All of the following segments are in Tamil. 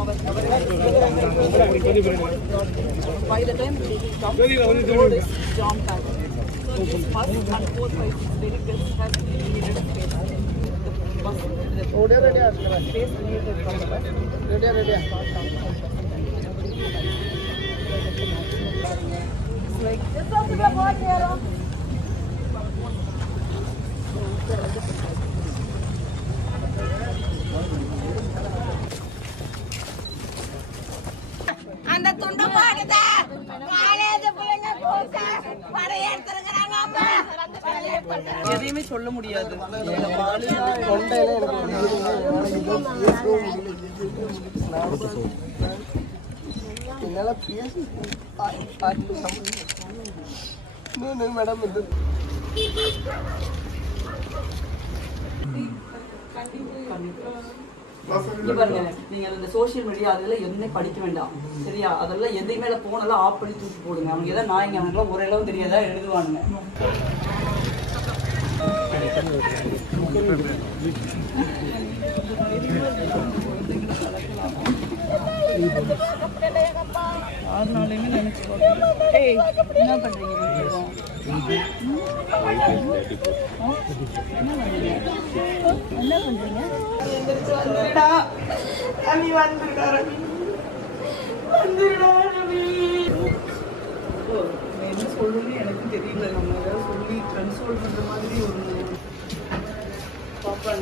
By the time we come, the road is jam-packed. So this bus and 4, 5, 6 vehicles have limited space. The bus, the space limited from the bus. It's like அந்த துண்டு போடுத காலேஜ் பிள்ளைங்க கூட்ட படைய எடுத்துக்கறாங்க அம்மா எதையுமே சொல்ல முடியாது. மேடம் பாருங்க, நீங்க இந்த சோசியல் மீடியா அதெல்லாம் எதுவுமே படிக்க வேண்டாம் சரியா? அதெல்லாம் எதையுமே போனெல்லாம் ஆஃப் பண்ணி தூக்கி போடுங்க. அவங்க ஏதாவது நாய்ங்க அவங்களாம் ஒரு அளவு தெரியாதா எழுதுவானுங்க. யாருனாலுமே நினைச்சுக்கோங்க. என்ன பண்றீங்க? என்ன சொல்லுன்னு எனக்கு தெரியல. நம்ம ஏதாவது சொல்லி கன்சோல் பண்ற மாதிரி ஒரு பாப்பா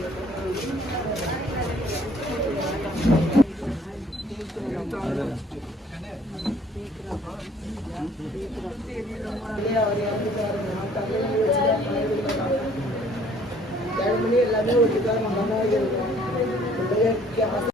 எல்லாமே ஒரு